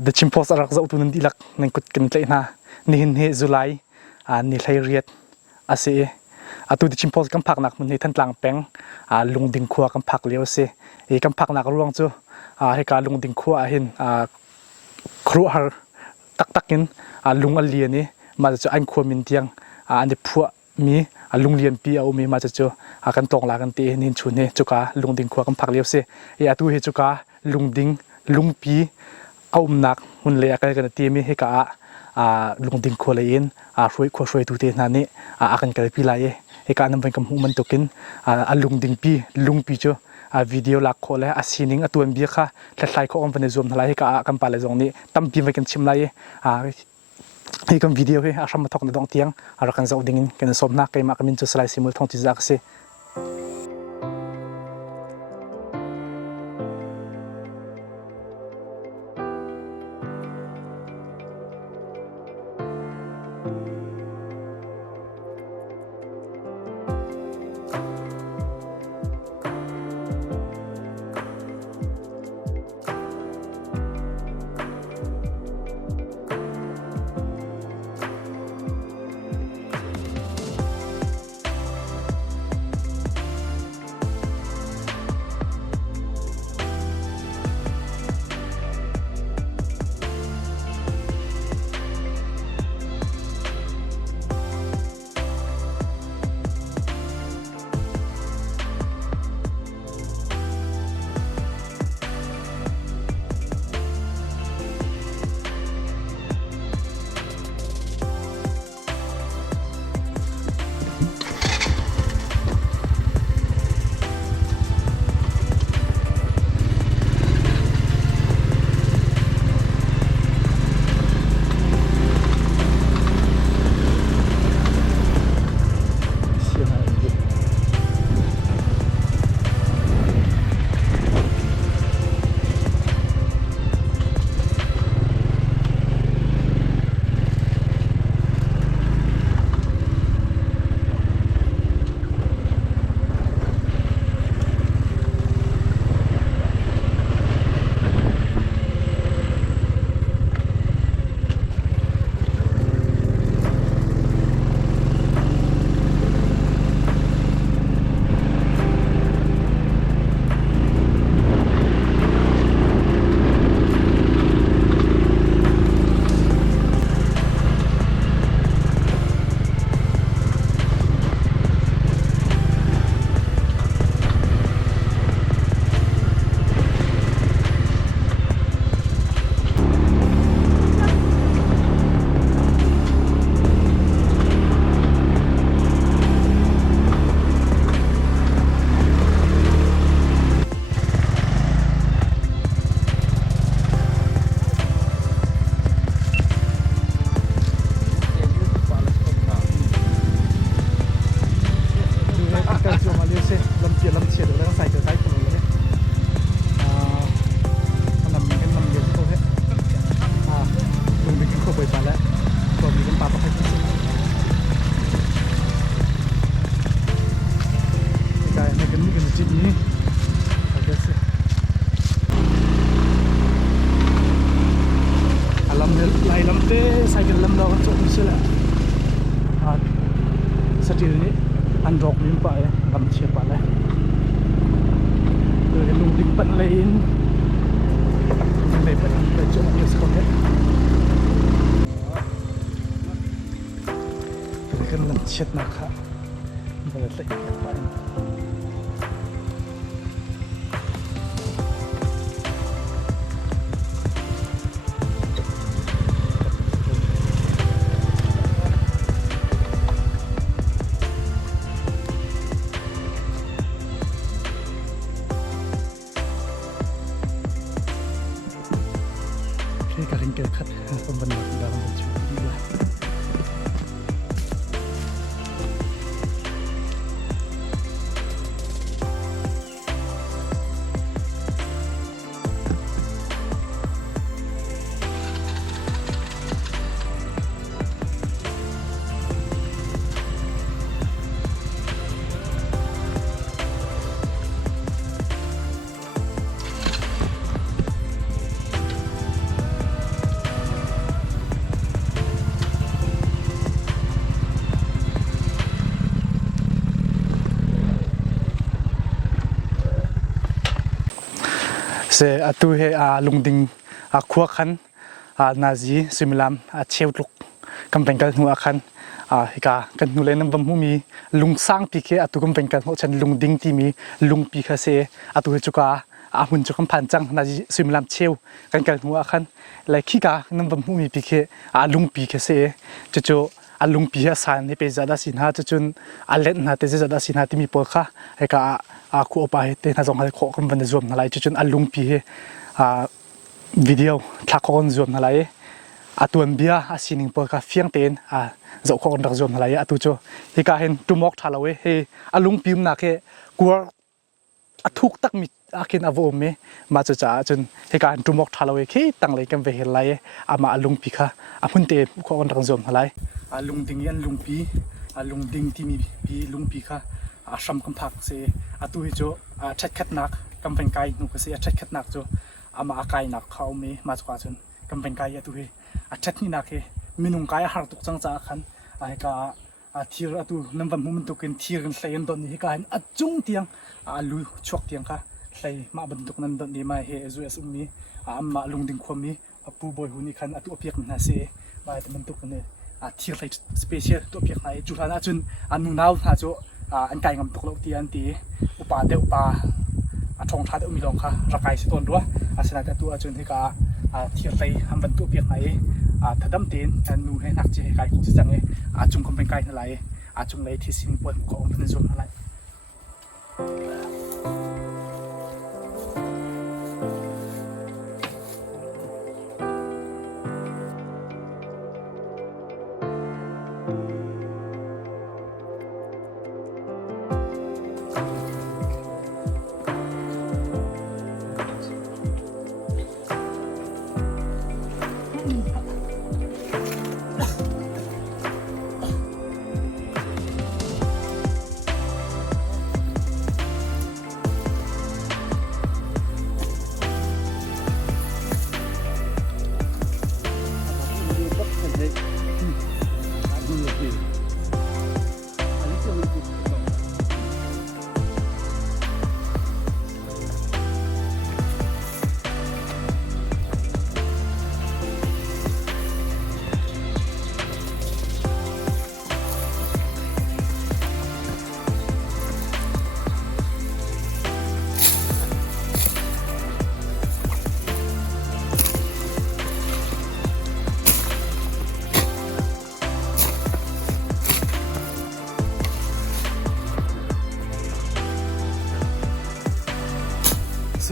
the chimpos arak za utunan dilak nang kut kin tlai na nihin he July ni thlai riat ase atu the chimpos kam phak nak mun he than tlang peng lungding khuwa kam phak leo se e kam phak nak ruang chu he ka lungding khuwa hin khru har tak takin lung aliani ma chu an khuwa min tiang ani phua mi lung lian pi au mi ma chu kan tong la kan te nin chun he chuka lungding khuwa kam phak leo se e atu he chuka lungding lungpi aum nak hun le ka kan ti mi he ka lungding kho le in roi kho roi tu te na ni akan kal pi la ye he ka nam kam hu man tokin lungding pi lungpi chu video la kho le asining atun bi kha thlai kho om pane zoom thlai he ka kam pa le jong ni tam pi ma kan chim la ye he kam video he asham thok na dong tiang arakan zau dingin kan som na kai ma kamin chu slai simul thong ti jak se androk min pa ya lam che pa la le lung dik pan lein le pan pe chu ma se ko he le kan lam chet na kha ba le pa karing ke khat pembenar dalam baju inilah se atu he lungding khua khan nazi similam cheutluk kampenkal nu akhan hika kan nu le nam bam hu mi lungsang pi khe atu kampenkal ho chan lungding ti mi lung pi kha se atu he chuka hun chukam phan chang nazi similam cheu kan kal nu akhan lai khika nam bam hu mi pi khe lung pi khe se chu alung pi ha san he pe zada sin ha chun alet na te zada sin ha ti mi por kha heka khu opa he te na jong ha kho kam ban zom na lai chun alung pi he video thakon zom na lai atun bia asining por ka fiang ten zo khon dak zom na lai atu cho heka hen tumok thalawe he alung pim na ke kur athuk tak mi akin avo me ma cha chun heka tumok thalawe ke tang lai kam ve he lai ama alung pi kha amun te khon dak zom na lai lung ding yan lung pi lung ding ti mi pi lung pi kha sham kam phak se atu hi cho that khat nak kam pen kai nu ka se that khat nak cho ama akai nak khau me ma chwa chun kam pen kai atu hi that ni nak he minung kai har tuk chang cha khan ai ka thir atu nambam hum tu ken thir kan hlain don ni ka achung tiang lu chok tiang kha hlai ma ban tuk nan don ni ma he zu as ummi amma lung ding khom mi apu boy hu ni khan atu apiak na se ba ta man tuk ne thir lai special to piak nai chu thana chun anu naw tha cho an kai ngam tok lo ti an ti upa de upa thong tha de mi long kha rakai se ton ro asana ta tu achun he ka thir lai ham ban tu piak nai thadam ten an nu he nak che kai chi chang e chung kom pen kai na lai chung lai thi sin pon ko on pen zon na lai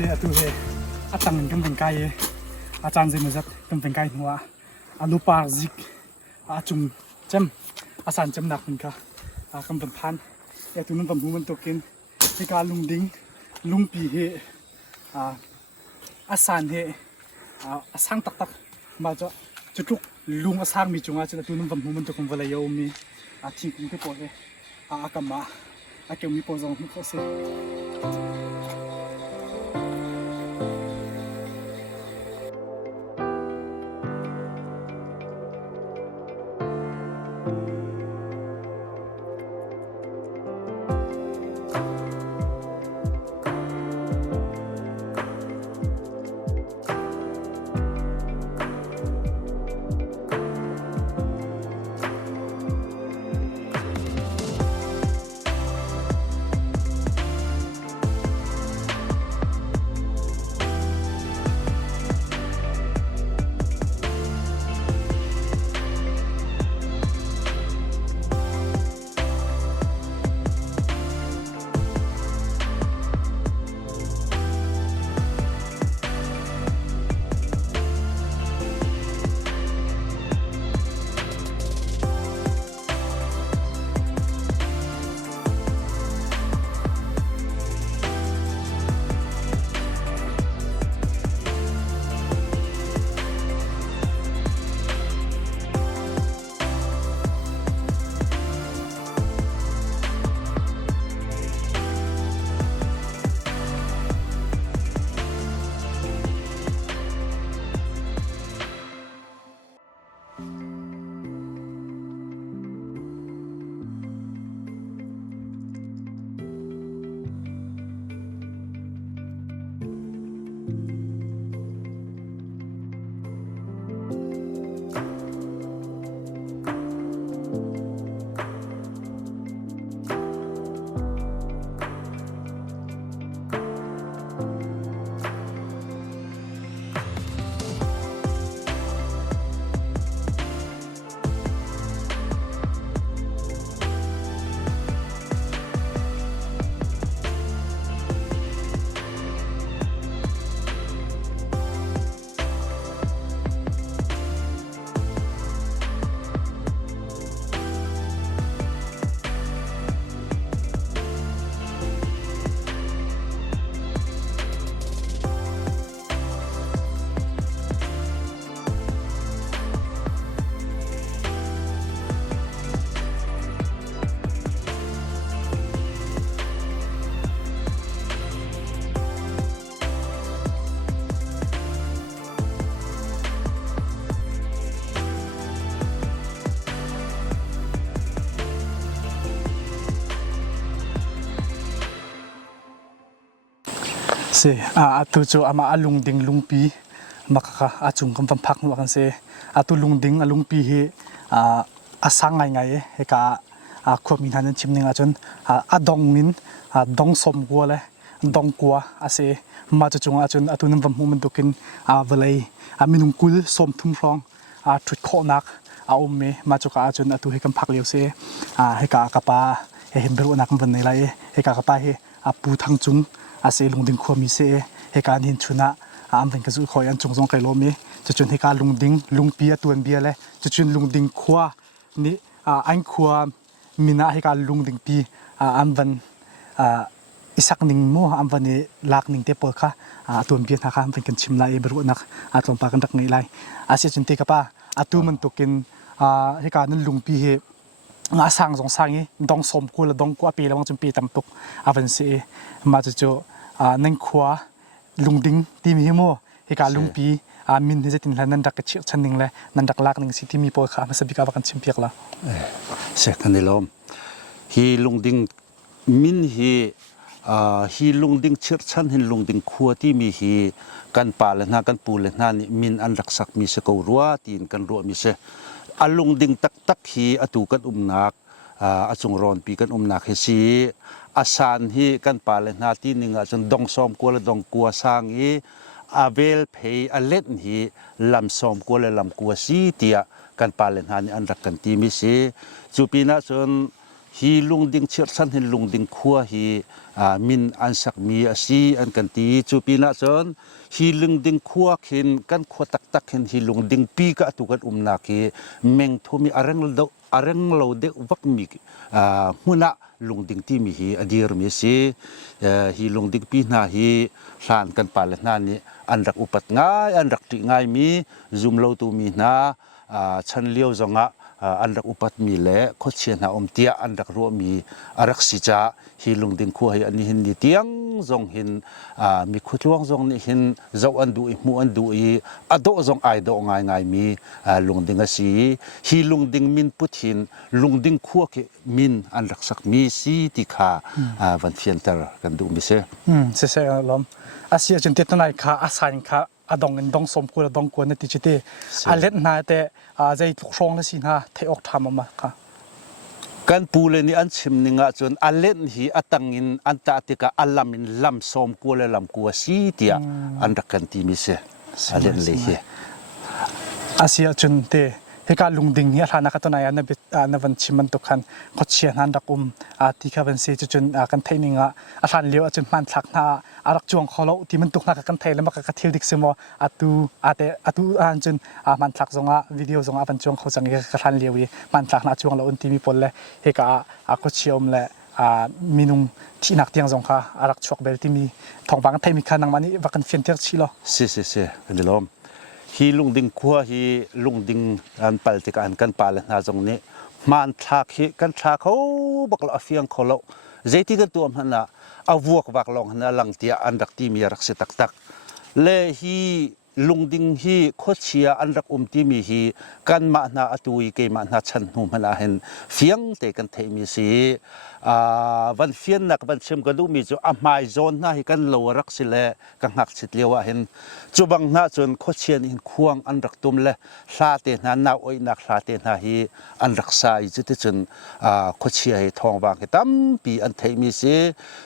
se atu he atang kam pen kai chan je mazat kam pen kai nuwa alu par zik chung cham asan cham nak min kha kam pen phan atu nun pam human token he ka lung ding lung pi he asan he asang tak tak ma cho chutuk lung asang mi chunga chu atu nun pam human token wala yo mi thing kum te po he akama akem mi po zong mi ko se se atu chu ama alung ding lungpi makaka achung kam phak nu kan se atu lung ding alung pi hi asang ngai ngai he ka khomin hanan chimning achon adong min dong som go le dong kwa ase ma chu chung achon atu nam vam mun tokin velai minung kul som thum rong thut kho nak om me ma chu ka achon atu he kam phak leu se he ka pa he hem beru nak van nei lai he ka pa he pu thang chung ase lungding kho mi se he ka nin chuna am ven ka zu khoi an chung jong kai lo mi chu chun he ka lungding lungpi atun bia le chu chun lungding khwa ni anh khwa mina he ka lungding pi am van isak ning mo am van ni lak ning te pol kha atun bia na kha am ven kan chim lai beru nak atlom pa kan rak nei lai ase chun te ka pa atu man tokin he ka nan lungpi he nga sang jong sangi dong som ko la dong ko pi la wang chum pi tam tuk avan se ma chu nang khwa lungding ti mi mo he ka lungpi min he tin lan dak chi chaning le nan dak lak ning si ti mi po kha ma sabi ka ba kan chim piak la se kan dilom hi lungding min hi lungding chir chan hin lungding khua ti mi hi kan pa le na kan pu le na ni min an rak sak mi se ko ruwa tin kan ro mi se alung ding tak tak hi atu kan umnak achung ron pi kan umnak he si asan hi kan pale na ti ninga chun dong som ko la dong kwa sang hi avel phei alet hi lam som ko la lam kwa si tia kan pale na ni an rak kan ti mi si chupina chun hi lung ding chir san hin lung ding khua hi min an sak mi asi an kan ti chupina chun hi lung ding khua khin kan khua tak tak khin hi lung ding pi ka tu kan umna ki meng thomi arang lo de wak mi huna lung ding ti mi hi adir mi si hi lung ding pi na hi hlan kan pal na ni an rak upat ngai an rak ti ngai mi zoom lo tu mi na chan liao zonga an rak upat mi le kho chian na tia an rak ro mi arak si cha hi lung ding khu hai ani hin ni tiang zong hin mi khutluang zong ni hin zo an du mu an du I ado zong ai do ngai ngai mi lung ding a si hi lung ding min puthin lung ding khu ke min an rak sak mi si ti kha van fian tar kan du mi se se lom asia chun te tonai kha asan kha adong in dong som ko dong ko na ti chite alet na te jai thlong na si na theok tham ma kha kan pule ni an chim ninga chun alen hi atangin anta tika alamin lam som ko le lam ko si tia an rakan ti mi se alen le hi asia chun te he ka lungding hi thana ka to na ya na van chiman to khan khochia han rakum ti kha van se chun kan thaininga athan leo chun man thak na arak chuang kholo ti man tuk na ka kan thai le ma ka thil dik semo atu an chun man thak zonga video zonga van chuang kho chang ka than lewi man thak na chuang lo un ti mi pol le he ka khochiom le minung thi nak tiang zong kha arak chuak bel ti mi thong bang thai mi kha nang mani wa kan fian ter chi lo se dilom hi lung ding khua hi lung ding an pal ti kan kan pal na jong ni man thak hi kan thak ho bakla afiang kholo zeiti kan tuam hana avuak wak long hana lang tia an dak ti mi rak se tak tak le hi lung ding hi khochia an rak ti mi hi kan ma na atui ke ma na chan hu hana hen fiang te kan thei mi si van fian nak van chem ka du mi chu a mai zone na hi kan lo rak si le ka ngak chit lewa hen chubang na chun khochian in khuang an rak tum le hla te na na oi nak hla te na hi an rak sai chu te chun khochia hi thong wang he tam pi an thei mi si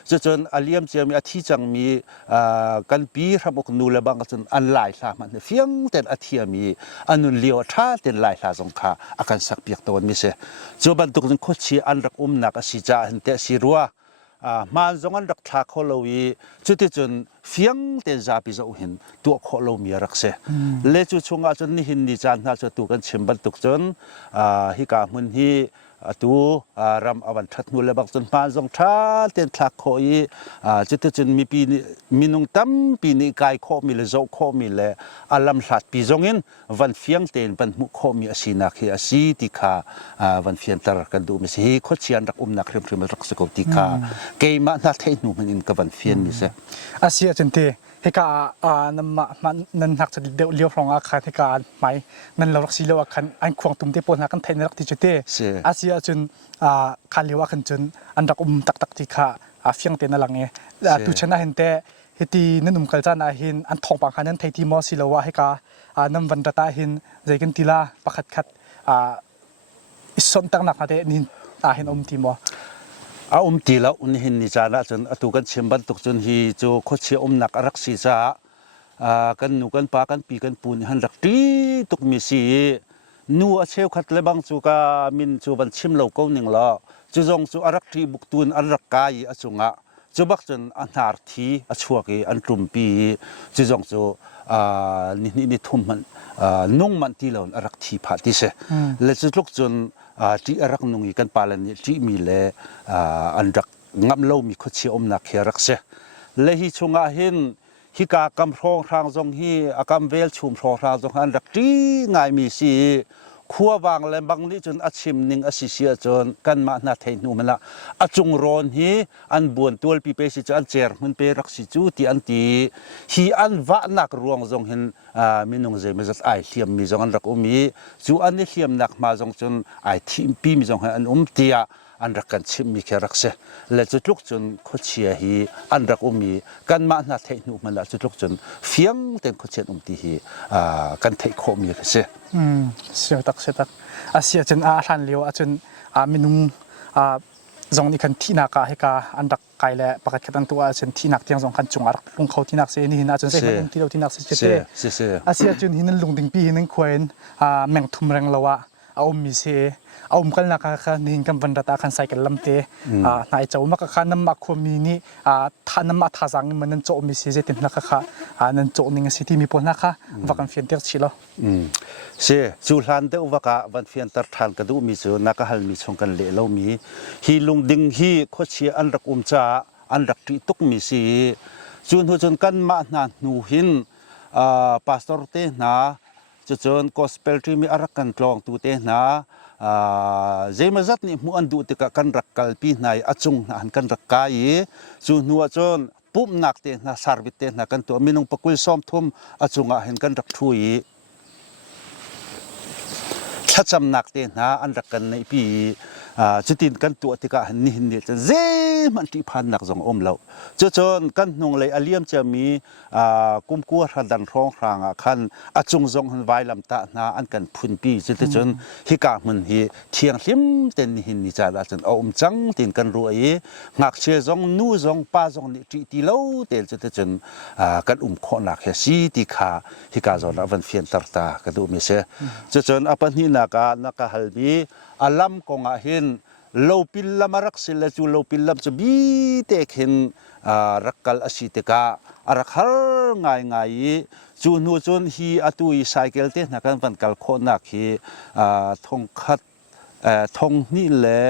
chu chun aliam chem a thi chang mi kan pi ramok nu le bang chun an lai hla man fiang ten a thia mi anun leo tha ten lai hla jong kha akan sak piak ton mi se chuban tuk jun khochi an rak nak a si cha hen te si ruwa man zong an rak tha kholowi chuti chun fiang te za pi zo hin tu kholo mi rak se le chu chunga chun ni hin ni chan na chu tu kan chimban tuk chun hi ka mun hi atu ram awan that nu le bak chun man zong tha ten thak khoi chuti chun mi pi minung tam pi ni kai kho mi le zo kho mi le alam hlat pi zong in van fiang ten ban mu kho mi asina khi asi ti kha van fian tar kan du mi si kho chian rak nak rem rak se ko ti kha ke ma na thei nu min ka van fian mi se asia chente he ka nan hak cha de leo rong a kha he ka mai nan lo rak si lo khan an khwang tum te pon na kan thai rak ti chute asia chun kha lewa khan chun an rak tak tak ti kha fiang te na lang e tu chana hen te เฮตีนั่นนุ่มกัลจานาหินอันทองปังคันนั้นไทยทีมอสิลาวะให้กาน้ำวันตาหินใจกันทีละประคัดขัดอิสนตั้งหนักนะเตนินหินทีมออาตีแล้วอุนหินนิจานะจนตุกันเชื่อมบันตุกจนฮีโจโคเชียนักรักศีจ้ากันนูกันปากันปีกันปูนหันรักตีตุกมิสีนูอาเชลขัดเลบังจูกามินจูบันชิมเหล่าเก้าหนึ่งละจูจงจูอารักตีบุกตูนอารักกายอาจุงะจูบักจนอันหาร์ทีอาชัวกีอันตรุมปีจูจงจูนี่ทุ่มมันนุ่งมันที่เราอารักทีผาติเสและจูลุกจนที่อารักนุ่งอีกันปาลันที่มีเลอันรักงับเล่ามีคนเชี่ยวนักเฮรักเสและฮิชงอาเห็นฮิกากำรองทางจงฮีอากำเวลชุมรองทางจงอันรักที่ง่ายมีสีขัววางและบางนี้จนอาชิมนิงอาศิเสียจนกันมาหน้าเทนูมันละอาจงรอนฮีอันบวนตัวปีเปสิจอันเจอมันเปรักสิจูที่อันตีฮีอันวะนักรวงจงเห็นมินงเจมันจะไอเทียมมีจงอันรักมีจูอันนี้เทียมนักมาจงจนไอทีมปีมีจงอันเตียอันรักกันชิมมีแค่รักเสและจุดลุกจนโคเชียฮีอันรักมีกันมาหน้าเทนูมันละจุดลุกจนเฟียงเต็มโคเชียตีฮีกันเทโคมีแค่เสเสียตักเสียจนทันเลี้ยวจนมินุงจงนี่คันที่นักให้กาอันรักไกลและประกาศกันตัวจนที่นักเตียงจงคันจงอารักลุงเขาที่นักเสียนี่หินจนเสียที่เราที่นักเสียเจเสียจนหินนั้นลุงดึงปีหินนั้นควยแมงทุ่มแรงละวะเอามีเสเอากันนักค่ะนี่กันวันรัตคันใส่กันลำเตนายเจ้ามักค่ะน้ำมักควมีนี่ท่าน้ำมักท่าสังมันนั่นโจมีเสียเต็มนักค่ะนั่นโจนี่สิที่มีปนนักค่ะว่ากันเฟียนเตียชิลเสียจูลันเดอุวกะวันเฟียนตัดทานกระดูมีจูนักฮัลมีชงกันเล่ามีฮีลุงดิงฮีโคเชียอันรักจ้าอันรักที่ตุกมีสีจูนหัวจนกันมาหนาหนูหินพาสตอร์เตนะจนกอสเปลที่มีอารักกันกลองตูเตนะเจมาจัดนี่มัวอันดูติกะกันรักกัลปีนายอจุงนะอันกันรักกายจูนหัวจนปุ่มนักเตนะสารวิเตนะกันตัวมินงปะกุลซ้อมทุ่มอจุงอ่ะเห็นกันรักทุยถ้าจำนักเตนะอันรักกันในปีจุดตินกันตัวติกะนี่นี่จะเจมันที่พันนักจงอมเราจนกันนงเลยอเลียมจะมีกุมกัวรันดันร้องครางคันอจุงจงหันไว้ลำตานาอันกันพุนปีจนฮิกามันฮีเทียงลิมเต็นหินนิจาจนเอาจังตินกันรวยงักเชจงนูจงป้าจงนิติเล่าเตลจนกันขอนักเฮสีติขาฮิกาจงวันเฟียนตร์ตากระดูมิเสจนอปันหินักฮัลบีอาลัมกงอาหินโลปิลลามารักสิลจูโลปิลลามจะบีเตกหินรักกัลอาศิตการักฮัลง่ายจูนูจนฮีอตุยไซเคิลเตนักกันวันกัลโคนักฮีทงคัดทงนี่แหละ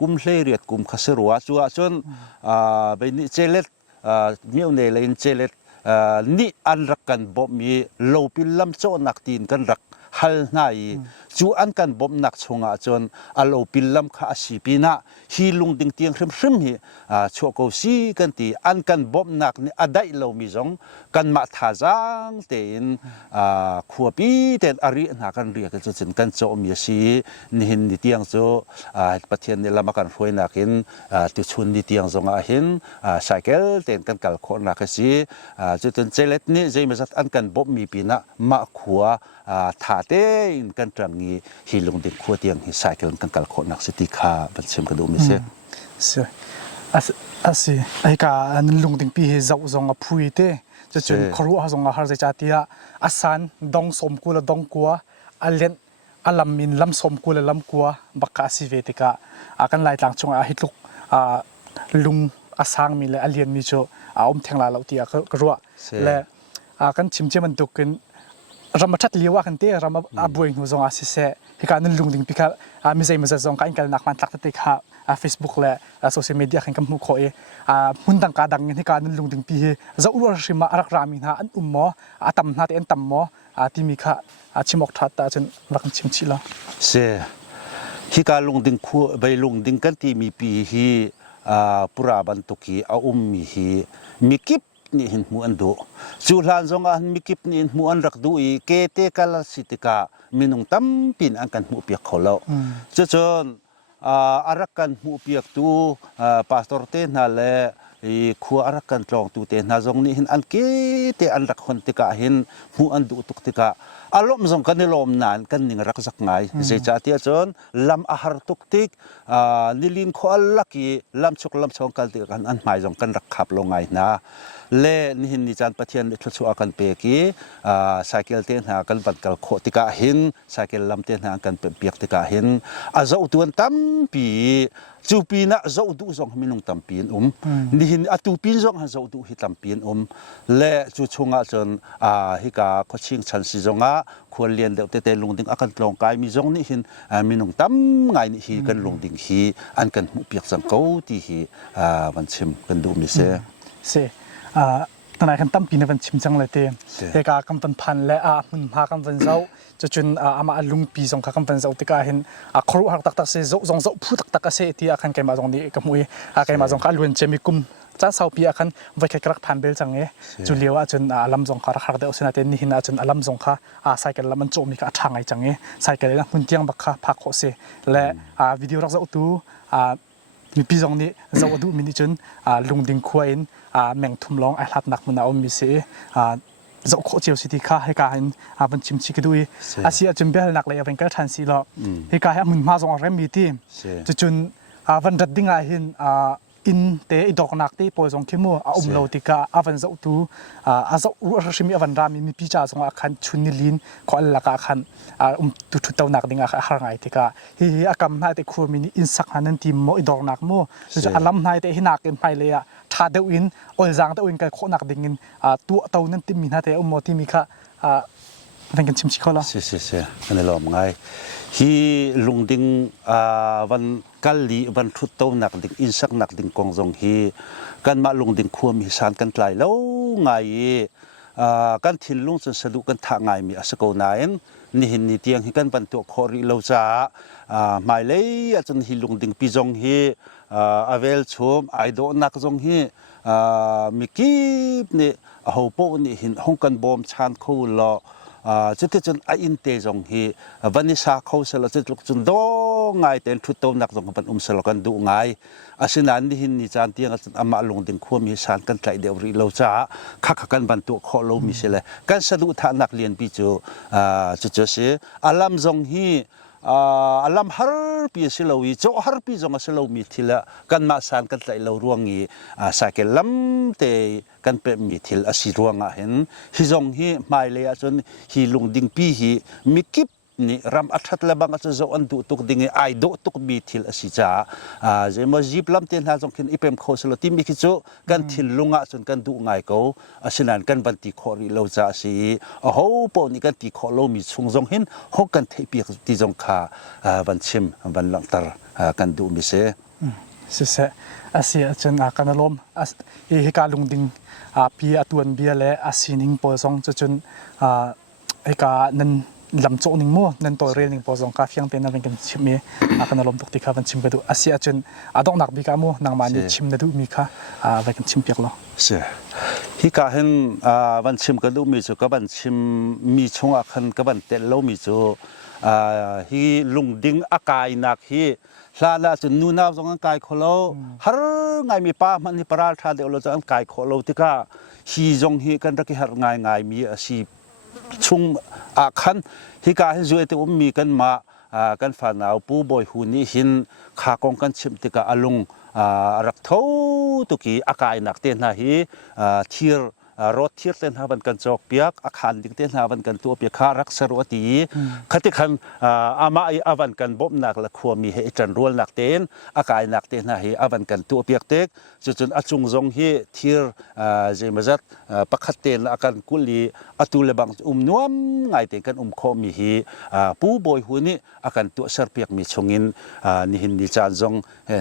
กุมเลเรียดกุมขสรัวจูจนไปนี่เจเลตมิวเนเลนเจเลตนี่อันรักกันบ่มีโลปิลลามโจนักตีนกันรักฮัลนายจูอันกันบ่มนักชงจนอโลปิลลัมข้าสิปีนะฮีลุงดิงเตียงริมฮีชัวโกซีกันตีอันกันบ่มนักนี่อได้เรามีจงกันมาท่าจังเต็นขัวปีเต็นอารินักกันเรียกจนกันโจมีสีนี่หินดิเตียงโจประเทศนี้ละมากันช่วยนักหินติชุนดิเตียงจงอาหินไซเคิลเต็นกันกัลโคนักสีจนเจเล็ดนี่เจมาจัดอันกันบ่มีปีนะมาขัวท่าเต้นกันตรังนี้ฮิลงดิขัวเตียงฮิไซเคิลกันกัลโคนักสติขาบันเชมกระดูมิเสเสียไอ้กาอันลุงดิงปีเฮจ้าจงอาพุยเตจะจนครัวจงอาหารใจจัดยาอาสันดงสมกุลดงกัวอัลเลนอัลลัมมินลำสมกุลลำกัวบักกาสิเวติกากันไล่ต่างจงอาฮิตลุกลุงอาสังมีและอัลเลนมีโจแทงลาเราตีกรัวและกันชิมเจมันตุกินเรามาชัดเลี้ยวกันเตะเรามาบวยหัวจงอาศิเสฮิการนั่นลุงดิงพิการมิใจมันจะจงกันนักมันตักติกาFacebook และโซเชียลมีเดียกันกับมุขเอหุ่นต่างกาดังฮิการนั่นลุงดิงพิเฮจะอุรชิมารักรามินะอันหมอตั้มนาเต็นตั้มหมอที่มีค่ะชิมอกทัดจนรักชิมชิลาเสฮิการลุงดิงคู่ใบลุงดิงกันที่มีปีฮีปุราบันตุกีมีฮีมีกิบนี่เห็นมูอันดูจูลานจงอันมีกิบนี่เห็นมูอันรักดูอีเกเตกัลสิติกามินุงตั้มปินอันกันมูเปียกเขาแล้วจนอารักกันมูเปียกตูพาสตอร์เตนาเล ขัวรักกันตรองตูเตนาจงนี่หินอันเกเตอันรักคนติกะหินหูอันดูตุกติกะอารมณ์จงกันนิลมนานกันนิ่งรักสักไงเสียจัดที่จนลำอาหารตุกติกนิลินขวลักกี้ลำชุกลำชงกันติกันอันหมายจงกันรักขับลงไงนะเล่นี่หินนิจันปะเทียนทุกชัวกันเปกีไซเคิลเต้นหากันบัดกันโคติกะหินไซเคิลลำเต้นหากันเปียกติกะหินอาจะอุดวนตั้มปีจูปีน่ะจะอุดจงมินงตั้มปีนนี่หินอตูปีจงหาจะอุดฮิตั้มปีนเล่จูชงอาจนฮิกาโคชิงชันซิจงอาควรเรียนเด็กเตะลงดิ่งอากันลงกายมีจงนี่หินมินงตั้มไงนี่ฮีกันลงดิ่งฮีอันกันมุเปียกสังเกตที่ฮีวันชิมกันดูมิเสตอนไหนกันตั้มปีนวันชิมจังเลยเต้เอกากำตันพันและมันพากันวันเจ้าจะจนมาลุงปีสองกันวันเจ้าติกาเห็นครูหักตักเสียจงพูดตักเสียที่อาคันไกมาจงนี้กับมวยไกมาจงกันล้วนเจมิกุมจ้าสาวปีอาคันไว้แค่กระพันเบลจังเงจุเลียวจนลำจงขารักเดียวเสนาเต้นนี่หินจนลำจงขาใส่กันแล้วมันโจมีกระทางไงจังเงใส่กันเลยนะมันเตียงบักขาพักโคเสและวิดีโอรักเจ้าตู้มีปีจงนี้เจ้าดูมินิจนลุงดิ่งควยน์แมงทุ่มร้องไอหลับหนักมันเอามีเสียจะโคเจียวสิที่ข้าให้การวันชิมชิกด้วยอาเซียจนเบลหนักเลยเป็นก็ทันสีหรอกให้การให้มันมาส่งอะไรมีที่จะจนวันดัดดิ้งไอเห็นอินเตอดอกนักที่ปอยส่งเข้มเราติกาวันเจ้าตัวเจ้าราชิมีวันรามีพิจารส่งอาคันชุนนิลินขอลลักอาคันตุทุเต้านักดิ้งอาคันไงติกาฮีอากำให้แต่ควรมีอินสักนันทีมอดอกนักโมจะอารมณ์ให้แต่หินักเกินไปเลยถ้าเดวินอลจางเดวินกันโคนักดิ้งตัวเต้านั้นที่มีหน้าแต่ที่มีค่ะเป็นกันชิมชิคอละเสียอันนี้ลมไงฮีลุงดิ่งวันกัลลีวันทุตโตนักดิ่งอินสักนักดิ่งกองจงฮีกันมาลุงดิ่งควมีสารกันไกลแล้วไงกันทิ้งลุงจนสะดุกันทางไงมีอสกนายนี่เห็นนี่เตียงให้กันบรรทุกคอริโลจ้าหมายเลยจนฮีลุงดิ่งปีจงฮีอเวลชมไอโดนักจงฮีมีกีบนี่หัวโปนี่เห็นห้องกันบอมชานคูลจุดที่จนอินเตจงฮีวันนี้สาเขาสละจุดลุกจนดงไงแต่ทุตโตนักจงกันสละกันดูไงอาศัยนั้นนี่หินนิจานเตียงจนอามาลงดิ่งขั้วมีสารกันไกลเดียวริโลจ้าขักกันบรรทุกขอโลมีเสเลยกันสะดุท่านักเรียนปีจูจุดเสียอาลัมจงฮีอาลัมฮาร์ปีสิลาวีโจฮาร์ปีจงสิลามีทีละกันมาสารกันไกลเราร่วงงี้สายเกลัมเตกันเป็นมีทีละสิร่วงเห็นฮิจงฮีไม่เลยจนฮีลุงดิ่งปีฮีมีกิบนี่รำอัดทัดละบางอาจจะจะอันดูตุกดิ่งไอโดตุกมีทีละสิจ้าเจมาจีบลำเตียนหาจงคินอีเป็นโคสลติมีกิจกันทิลลุงอ่ะจนกันดูไงเขาอาศัยนั้นกันบันติขอริเราจ้าสิโอ้โหปนนี่กันติขอเรามีชงจงเห็นหกกันเทียบที่จงขาบันชิมบันหลังตากันดูมีเสเสียอาเซียจนกันลมเหตุการณ์ลุงดิ่งปีตัวนเบียและอาศินิงปอซองจนเหตุการณ์นั้นลำโจนิงมัวนั่นตัวเรียนนิงปอซองกาเฟียงเต็นนั่นเป็นกันชิมกันลมตกติค่ะวันชิมไปดูอาเซียจนดอกนักบิกามัวนางมันชิมนั่นดูมีค่ะเป็นกันชิมเปียกหรอใช่ฮิกาเห็นวันชิมกันดูมีจูกับวันชิมมีช่วงอาคันกับวันเตลโลมีจูฮีลุงดิ่งอากายนักฮีลาลาจนนูน่าจงอันกายขโลฮาร์ไงมีป้ามันนี่ปราชาเดียวเราจะอันกายขโลที่ก้าฮีจงฮีกันรักฮาร์ไงมีอาชีพช่วงอาคันฮิกาให้ช่วยที่มีกันมากันฝันเอาปูบอยหูนี่หินขากองกันชิมติกาอลุงรักเท่าตุกีอากายนักเต้นนาฮีเทียร์รถเทียร์เต้นหาวันกันจอกเปียกอาคารดิ่งเต้นหาวันกันตัวเปียกขารักสรวตีขัดที่ขันอามาอาวันกันบ่มนักละขวมีให้จันรัวนักเต้นอากายนักเต้นนาฮีอาวันกันตัวเปียกเต็กจนอาจุงจงฮีเทียร์เจมาจัดปักขัดเต้นอาการกุลีอาตุเลบังนวมไงเต้นกันขวมีฮีปูบอยหูนี่อาการตัวเสรเปียกมีชงอินนี่หินดิจานจง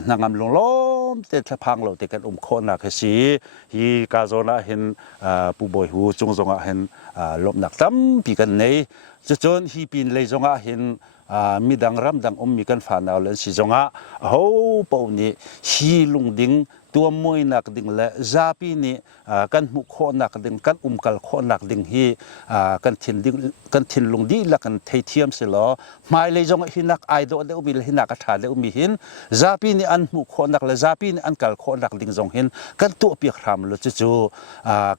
นางงามลงล้มเต้นทะพังเราเต้นกันขวนักสีฮีกาโซนาเห็นผู้บอยหูจงจงเห็นลมหนักตั้มปีกันในจนฮีปีนเลยจงเห็น มีดังรำดังมีกันฝานาเลนสิจงะโอ้ปาวนี้ฮีลุงดิ่งตัวมวยนักดิ่งและซาปีนี้กันมุขนักดิ่งกันกัลขนักดิ่งฮีกันทินดิ่งกันทินลุงดีละกันเทียมสิล้อไม่เลยจงหินักไอดอลเดอุบิลหินักกระถาเดอุมิหินซาปีนี้อันมุขนักและซาปีนี้อันกัลขนักดิ่งจงหินกันตัวเปียกรำลุจู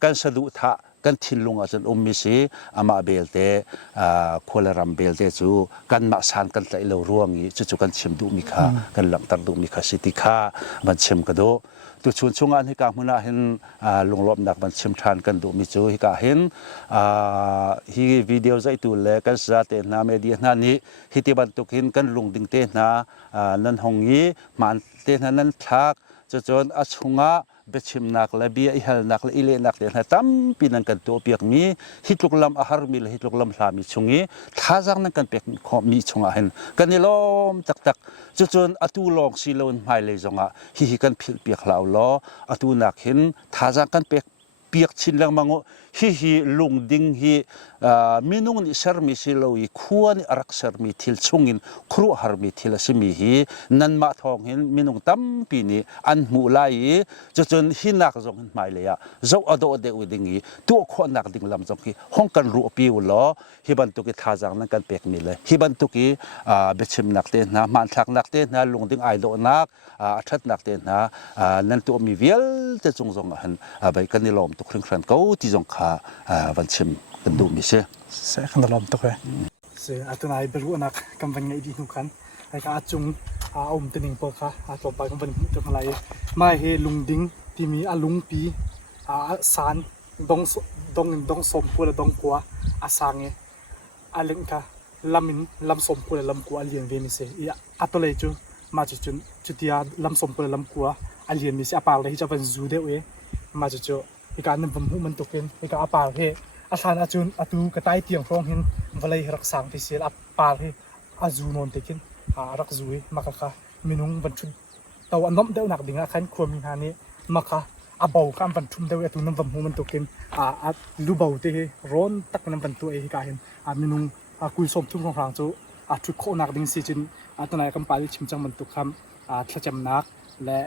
กันสะดุทะกันทินลุงอาจารย์มิสิอามาเบลเตควลรัมเบลเตจูกันมาสานกันไตเลวร่วงนี้จู่กันชิมดูมิค่ะกันหลังตัดดูมิค่ะสิติค่ะมันชิมกันดูตัวชวนช่วงงานให้การมุนาเห็นลงรอบหนักมันชิมทานกันดูมิจูให้การเห็นฮีวิดีโอใจตัวเล็กกันซาเตนาเมดีนานี้ฮิติบันตุกินกันลุงดิ่งเตนานั่นหงยีมันเตนานั้นทักจนอาชุงะเบชิมนักและเบียอิฮัลนักและอิเลนักเดนให้ตั้มปีนังกันตัวเปียกมีฮิตลุกลำอาหารมีและฮิตลุกลำลามีชงงี้ท้าจังนังกันเปียกขอมีชงอาเห็นกันนี่ล้อมตักจนอตูลองสิลนไม่เลยจงอ่ะฮิกันเปียกเหล่าล้ออตูนักเห็นท้าจังกันเปียกชินลังมังฮิลุงดิ่งฮิมินุงนิสร์มิสิโลยควรรักสร์มิทิลชงอินครูฮาร์มิทิลสิมีฮินันมาทองหินมินุงตั้มปีนี้อันมูลายจนหินักจงไม่เลยอ่ะเจ้าอดอเดอุดิ่งฮิตัวคนนักดิ่งลำจงฮิห้องกันรูปีวล้อฮิบันตุกิท้าจังนังกันเปียกมีเลยฮิบันตุกิเบชิมนักเตนะมันทักนักเตนะลุงดิ่งไอโดนักชัดนักเตนะนั่นตัวมีเวลจะจงหันไปกันนี่ลมตุกครึ่งครันเขาที่จงขาวันชิมกันดูมิเช่เสียขันตลอดตัวเองเสียอัตนายเบรุนักกำบังไงดีทุกขันไอ้ก็อาจุงตินิงปอค่ะจบไปกำบังจงอะไรมาเฮลุงดิ้งที่มีลุงปีสารดงสมกูและดงกัวสังเงเล็งค่ะลำสมกูและลำกัวเลียนเวมิเซ่อัตเลยจูมาจุดยาลำสมกูและลำกัวเลียนมิเซ่ปาเลยที่จะเป็นจูเดเวมาจุดอีกการนึงผมหูมันตกเป็นอีกการปาเฮอาสานอาจุนอาตูกระต่ายเตียงฟองหินวลัยรักษาที่เสียปาเฮอาจูนนติกินรักจูมักค่ะมินุงบรรทุนแต่วันน้ำเดียวหนักดิ่งขันควรมีหานี้มักค่ะเบาการบรรทุนเดียวอาตูน้ำผมหูมันตกเป็นลูเบาเตะร้อนตักน้ำบรรทุกเอกาเห็นมินุงกุยสมทุ่งของทางจูทุกคนหนักดิ่งสิจินตัวนายกำปั้นชิมจังบรรทุกคำทจำนักและ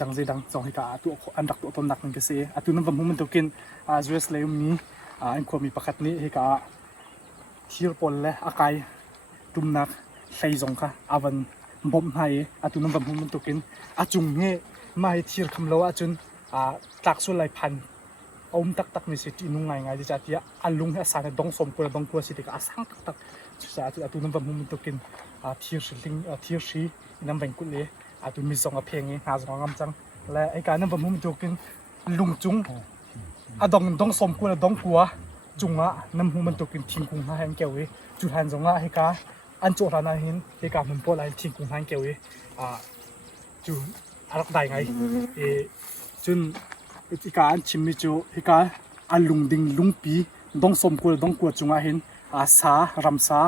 ดังสองเหตุการณ์ตัวอันดักตัวต้นหนักนั่นก็เสียตัวนั้นผมมันตัวกินUS เลยมีอันควรมีประคัตนี้เหตุการณ์ที่ปนและอากายตุ่มนักใส่สงค่ะวันบ่มให้ตัวนั้นผมมันตัวกินจุงเนี่ยมาให้ที่คำเล่าจนตักส่วนไหลพันตักมีสิทธิ์นุ่งไงที่จะที่ลุงให้สารดงสมควรดงควรสิทธิ์ก็สังตักตัวนั้นผมมันตัวกินที่สิงที่สีน้ำแบ่งกุเลยตัวมีสองเพลงนี้หาสองคำจังและไอ้การนั้นผมมันจะกินลุงจุงดงสมควรดงกัวจุงน้ำมันจะกินทิ้งกุ้งหาแห้งเกลียวจุดหันสองไอ้การอันโจทย์นั้นเห็นไอ้การมันปวดอะไรทิ้งกุ้งหาแห้งเกลียวจุรักได้ไงจุนไอ้การชิมมิจูไอ้การลุงดิ่งลุงปีดงสมควรดงกัวจุงเห็นสารำสา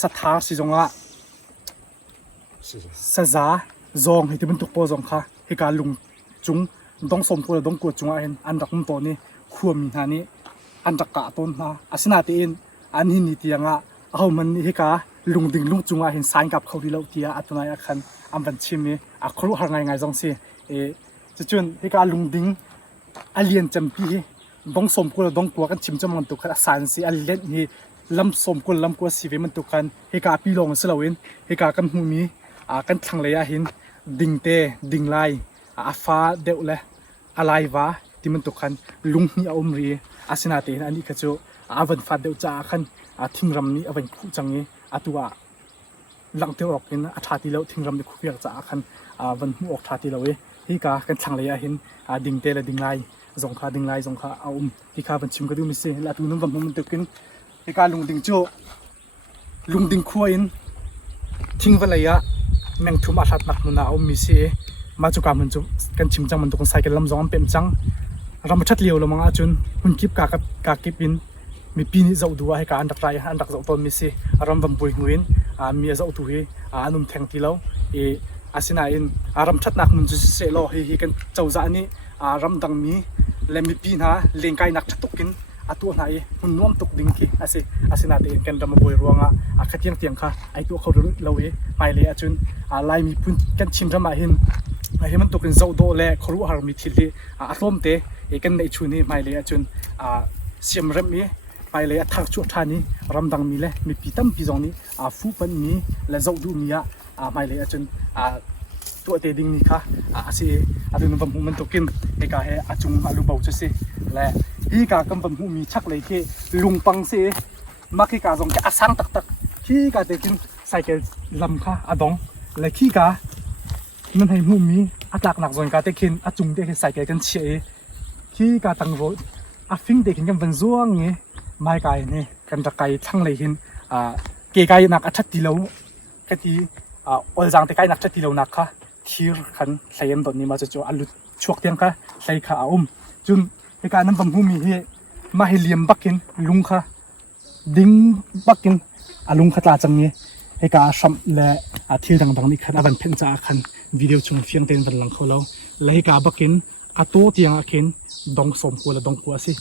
สถาสิจงสะจาจงให้ที่มันถูกปอจงค่ะให้การลุงจุงต้องสมควรต้องกวดจุงเห็นอันดักมันตัวนี้ควรมีหานี้อันดักกะต้นนะอาศินาตีนอันนี้นี่ที่ยังเอามันให้การลุงดิ่งลุงจุงเห็นสายกับเขาที่เราเทียอัตนายคันอันเป็นชิมนี้ครูหางไงจงสิจะจนให้การลุงดิ่งเลียนจำปีต้องสมควรต้องกวดกันชิมจำมันตุกสารสิเลียนนี่ลำสมควรลำกวดสิเวมันตุกันให้การปีลงสลาวินให้การกันหูมีกันทางเลยเห็นดิ่งเตดิ่งไลฟ้าเดวเลยอะไรวะที่มันตกขันลุงนี่อมรีอาศินาเตนอันนี้ก็จะวันฟ้าเดวจ้าขันทิ้งรำนี้วันคู่จังนี้ตัวหลังเที่ยวออกเห็นทาที่เราทิ้งรำนี้คู่เพียงจ้าขันวันหัวออกทาที่เราที่กากันทางเลยเห็นดิ่งเตและดิ่งไลสงขาดิ่งไลสงขาที่ข้าบัญชิมก็ดูมิเซ่และตัวนั้นวันมันตกกินที่การลุงดิ่งโจลุงดิ่งขั้วอินทิ้งวันเลยแมงทุ่มอาทัดนักมุนามีเสียมาจุกามันจุกันชิมจังมันตุกใส่กันลำซองเป็นจังรำชัดเลี้ยวละมังอาจุนหุ่นกิบกากิบบินมีปีนี้เจ้าดูให้การอันดักไรอันดักเจ้าต้นมีเสียรำบำบุยเงินมีเจ้าตัวอันนุ่มแทงทีแล้วอาศินาอินรำชัดนักมันจุเสลอให้กันเจ้าจานี่รำดังมีและมีปีนะเลี้ยงไก่นักชัดตุกิน ตัวไหนมันน้อมตกดิ่งที่อาศัยนาเดินกันดำมาบวยรัวงอ่ะขัดยังเตียงค่ะไอตัวเขาเราไม่เลยจุนลายมีพุ่นกันชิมจะมาเห็นมันตกเป็นเจ้าโดแลเขารู้หามีทิลีต้มเตะกันในชุนนี้ไม่เลยจุนเสียมเริ่มมีไปเลยทักชุดท่านี้รำดังมีเลยมีปีตั้มปีจงนี้ฟูปันมีและเจ้าดูมีไม่เลยจุนตัวเตดิ่งนี่ค่ะสิดูนบัมหูมันตกินเอกาเฮจุงลูเบาจะสิและอีกากัมบัมหูมีชักเลยที่ลุงปังสิมาขี้กาจงแกสังตักขี้กาเตกินใส่แกลำค่ะดงและขี้กามันให้หูมีอัตลักหนักจนกาเตกินจุงเตกินใส่แกกันเชยขี้กาตังโรฟิงเตกินกันบรรจวงเงี้ยไม่กายเนี่ยกันจะไกลทั้งเลยหินเกยกายหนักอัดติโลกะทีอลจังเตกายหนักอัดติโลนักค่ะทีร์ขันใส่ยันตอนนี้มาจะจ่ออัลลุช่วงเตียงค่ะใส่ขาจุนในการนั้นผมหูมีเฮมาให้เลียมบักกินลุงค่ะดิ้งบักกินลุงขัดลาจังนี้ให้การซ้ำและทีร์ดังๆนี่ขัดอันเป็นจ่าขันวิดีโอชงเฟียงเต็นบันหลังเขาแล้วและให้การบักกินตัวเตียงขันดองสมหัวและดองหัวสิ